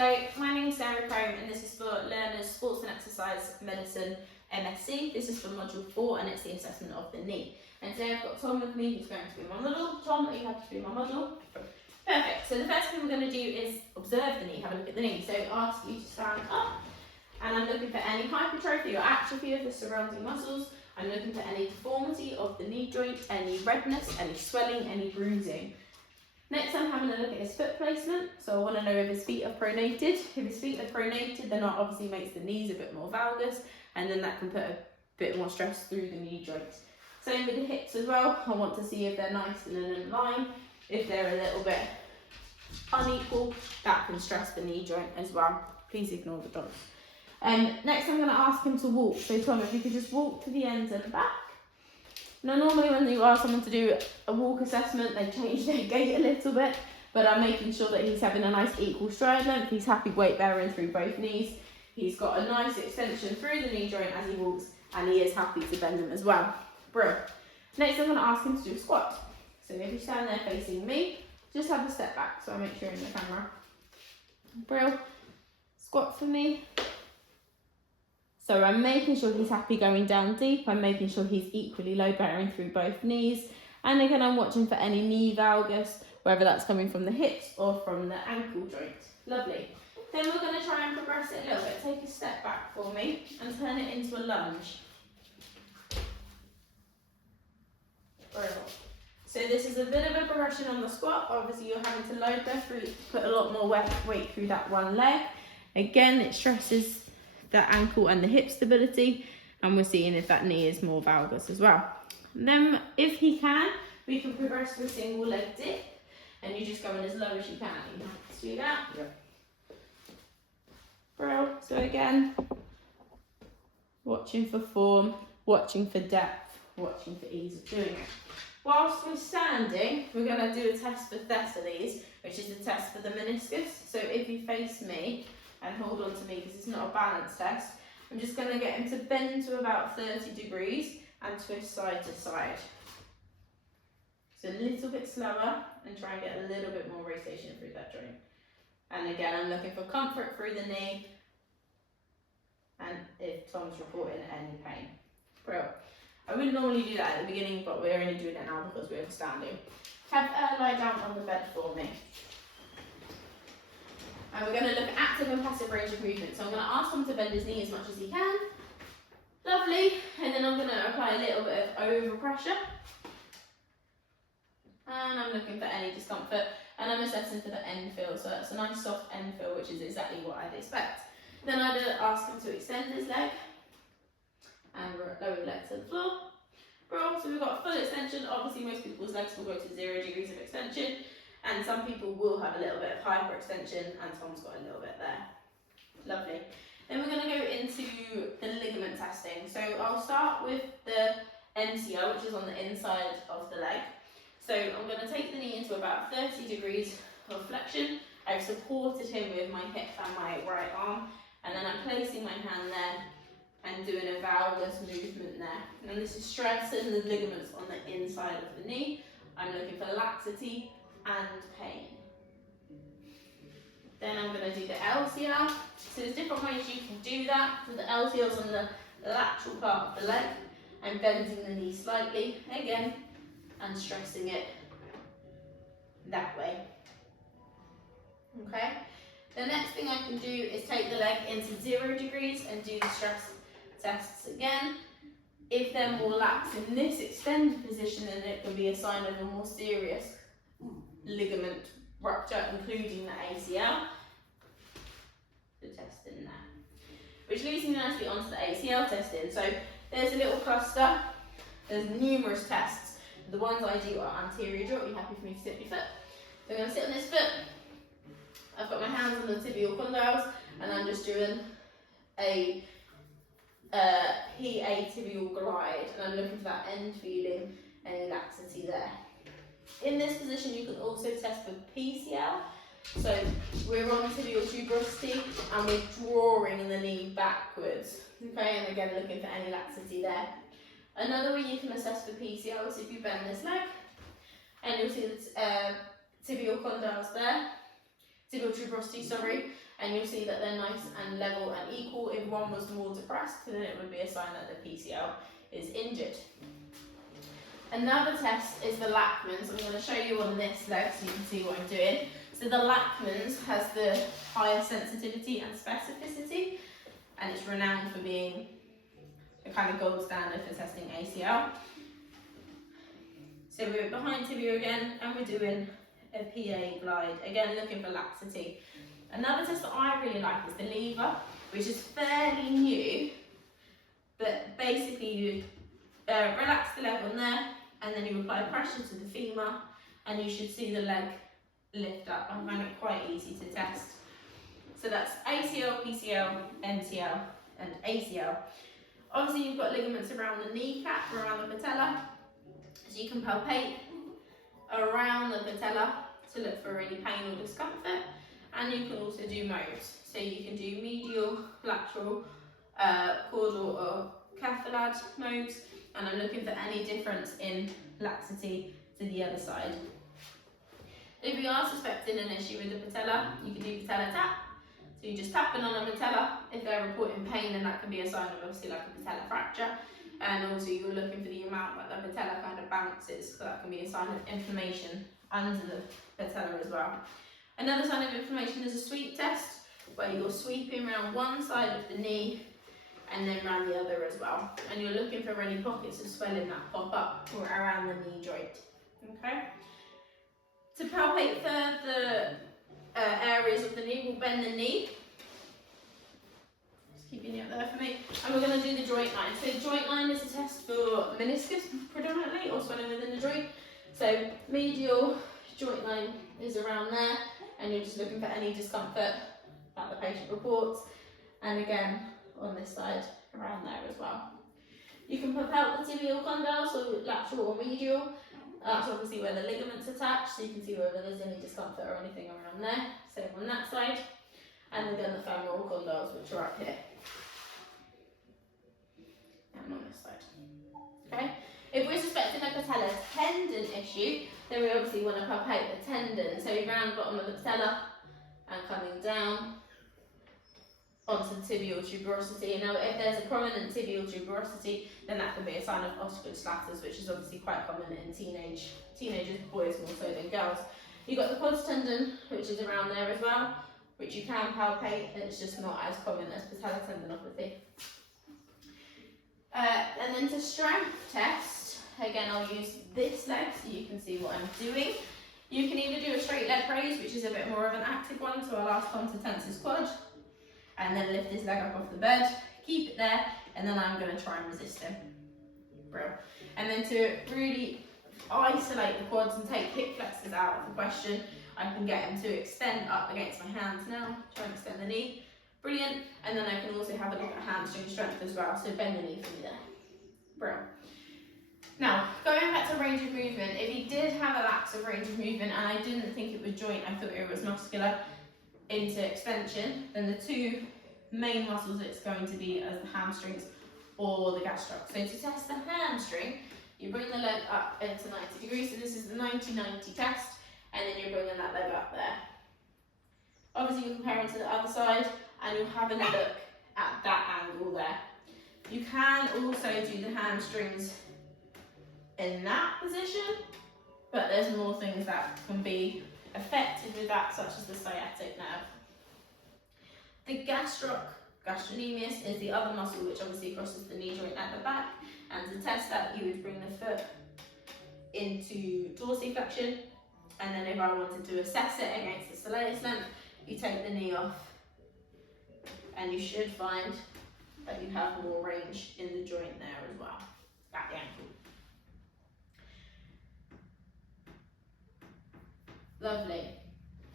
Hello, my name is Sarah Crome and this is for Learners Sports and Exercise Medicine MSc. This is for Module 4 and it's the assessment of the knee. And today I've got Tom with me who's going to be my model. Tom, are you happy to be my model? Perfect. So the first thing we're going to do is observe the knee, have a look at the knee. So ask you to stand up and I'm looking for any hypertrophy or atrophy of the surrounding muscles. I'm looking for any deformity of the knee joint, any redness, any swelling, any bruising. Next, I'm having a look at his foot placement. So I want to know if his feet are pronated. If his feet are pronated, then that obviously makes the knees a bit more valgus, and then that can put a bit more stress through the knee joints. Same with the hips as well. I want to see if they're nice and in line. If they're a little bit unequal, that can stress the knee joint as well. Please ignore the dots. Next, I'm going to ask him to walk. So Tom, if you could just walk to the ends and back. Now normally when you ask someone to do a walk assessment, they change their gait a little bit, but I'm making sure that he's having a nice equal stride length, he's happy weight bearing through both knees, he's got a nice extension through the knee joint as he walks, and he is happy to bend them as well. Brilliant. Next I'm going to ask him to do a squat. So if you stand there facing me, just have a step back so I make sure you're in the camera. Brilliant. Squat for me. So I'm making sure he's happy going down deep, I'm making sure he's equally load bearing through both knees, and again I'm watching for any knee valgus, whether that's coming from the hips or from the ankle joint. Lovely. Then we're going to try and progress it a little bit. Take a step back for me and turn it into a lunge. Brilliant. So this is a bit of a progression on the squat. Obviously you're having to load there through, put a lot more weight through that one leg. Again, it stresses the ankle and the hip stability, and we're seeing if that knee is more valgus as well. And then if he can, we can progress to a single leg dip, and you just go in as low as you can. You have to do that. Yeah. Bro. So again, watching for form, watching for depth, watching for ease of doing it. Whilst we're standing, we're going to do a test for Thessaly's, which is a test for the meniscus. So if you face me and hold on to me because it's not a balance test, I'm just going to get him to bend to about 30 degrees and twist side to side. So a little bit slower and try and get a little bit more rotation through that joint. And again, I'm looking for comfort through the knee and if Tom's reporting any pain. Brilliant. I wouldn't normally do that at the beginning, but we're only doing it now because we're standing. Have lie down on the bed for me. And we're going to look at active and passive range of movement. So I'm going to ask him to bend his knee as much as he can. Lovely. And then I'm going to apply a little bit of overpressure. And I'm looking for any discomfort. And I'm assessing for the end feel. So that's a nice soft end feel, which is exactly what I'd expect. Then I'd ask him to extend his leg. And lower the leg to the floor. So we've got a full extension. Obviously most people's legs will go to 0 degrees of extension. And some people will have a little bit of hyperextension, and Tom's got a little bit there. Lovely. Then we're going to go into the ligament testing. So I'll start with the MCL, which is on the inside of the leg. So I'm going to take the knee into about 30 degrees of flexion. I've supported him with my hip and my right arm, and then I'm placing my hand there and doing a valgus movement there. And this is stressing the ligaments on the inside of the knee. I'm looking for laxity and pain. Then I'm going to do the LCL. So there's different ways you can do that. So the LCL is on the lateral part of the leg. I'm bending the knee slightly again and stressing it that way. Okay. The next thing I can do is take the leg into 0 degrees and do the stress tests again. If they're more lax in this extended position, then it can be a sign of a more serious ligament rupture, including the ACL. The testing there. Which leads me nicely onto the ACL testing. So there's a little cluster, there's numerous tests. The ones I do are anterior joint. Are you happy for me to sit your foot? So I'm going to sit on this foot. I've got my hands on the tibial condyles and I'm just doing a PA tibial glide, and I'm looking for that end feeling and laxity there. In this position you can also test for PCL. So we're on tibial tuberosity and we're drawing the knee backwards. Okay, and again looking for any laxity there. Another way you can assess for PCL is if you bend this leg and you'll see the tibial condyles there, tibial tuberosity, sorry, and you'll see that they're nice and level and equal. If one was more depressed, then it would be a sign that the PCL is injured. Another test is the Lachman's. I'm going to show you on this leg so you can see what I'm doing. So the Lachman's has the highest sensitivity and specificity, and it's renowned for being the kind of gold standard for testing ACL. So we're behind tibia again, and we're doing a PA glide, again looking for laxity. Another test that I really like is the lever, which is fairly new, but basically you relax the leg on there, and then you apply pressure to the femur, and you should see the leg lift up. I find it quite easy to test. So that's ACL, PCL, MCL, and ACL. Obviously you've got ligaments around the kneecap, around the patella, so you can palpate around the patella to look for any pain or discomfort, and you can also do modes. So you can do medial, lateral, caudal or cathalad modes, and I'm looking for any difference in laxity to the other side. If you are suspecting an issue with the patella, you can do patella tap. So you're just tapping on the patella. If they're reporting pain, then that can be a sign of obviously like a patella fracture. And also you're looking for the amount that the patella kind of bounces, so that can be a sign of inflammation under the patella as well. Another sign of inflammation is a sweep test, where you're sweeping around one side of the knee and then around the other as well. And you're looking for any pockets of swelling that pop up or around the knee joint. Okay? To palpate further areas of the knee, we'll bend the knee. Just keeping it up there for me. And we're going to do the joint line. So the joint line is a test for meniscus predominantly, or swelling within the joint. So medial joint line is around there, and you're just looking for any discomfort that the patient reports. And again, on this side, around there as well. You can pop out the tibial condyle, so lateral or medial. That's obviously where the ligaments attach, so you can see whether there's any discomfort or anything around there. Same on that side. And again, the femoral condyles, which are up here. And on this side. Okay? If we're suspecting a patella tendon issue, then we obviously want to palpate the tendon. So around the bottom of the patella and coming down onto the tibial tuberosity. Now, if there's a prominent tibial tuberosity, then that can be a sign of osteostratus, which is obviously quite common in teenagers, boys more so than girls. You've got the quads tendon, which is around there as well, which you can palpate, and it's just not as common as patella tendinopathy. And then to strength test, again, I'll use this leg so you can see what I'm doing. You can either do a straight leg raise, which is a bit more of an active one, so I'll ask Tom to tense his quad, and then lift his leg up off the bed, keep it there, and then I'm going to try and resist him. Brilliant. And then to really isolate the quads and take hip flexors out of the question, I can get him to extend up against my hands now, try and extend the knee. Brilliant. And then I can also have a look at hamstring strength as well, so bend the knee for me there. Brilliant. Now, going back to range of movement, if he did have a lapse of range of movement and I didn't think it was joint, I thought it was muscular into extension, then the two main muscles it's going to be as the hamstrings or the gastroc. So to test the hamstring, you bring the leg up into 90 degrees, so this is the 90-90 test, and then you're bringing that leg up there. Obviously you're comparing to the other side, and you're having a look at that angle there. You can also do the hamstrings in that position, but there's more things that can be affected with that, such as the sciatic nerve. The gastrocnemius is the other muscle which obviously crosses the knee joint at the back, and to test that you would bring the foot into dorsiflexion, and then if I wanted to assess it against the soleus length, you take the knee off, and you should find that you have more range in the joint there as well, at the ankle. Lovely.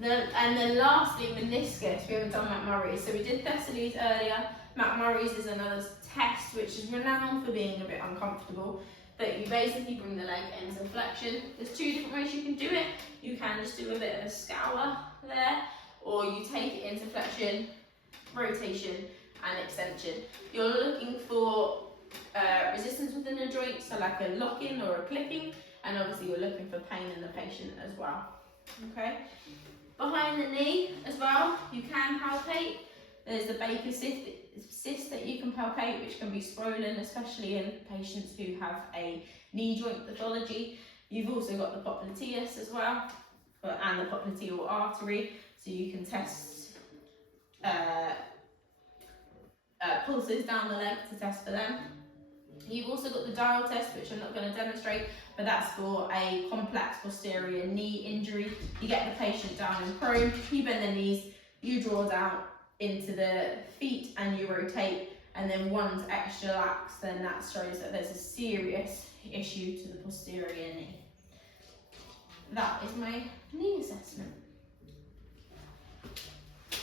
And then lastly, meniscus. We haven't done McMurray's. So we did Thessaly's earlier. McMurray's is another test which is renowned for being a bit uncomfortable. But you basically bring the leg into flexion. There's two different ways you can do it. You can just do a bit of a scour there, or you take it into flexion, rotation and extension. You're looking for resistance within the joint, so like a lock-in or a clicking, and obviously you're looking for pain in the patient as well. Okay. Behind the knee as well, you can palpate. There's the Baker's cyst that you can palpate, which can be swollen, especially in patients who have a knee joint pathology. You've also got the popliteus as well, and the popliteal artery, so you can test pulses down the leg to test for them. You've also got the dial test, which I'm not going to demonstrate, but that's for a complex posterior knee injury. You get the patient down in prone, you bend their knees, you draw down into the feet and you rotate, and then one's extra lax, then that shows that there's a serious issue to the posterior knee. That is my knee assessment.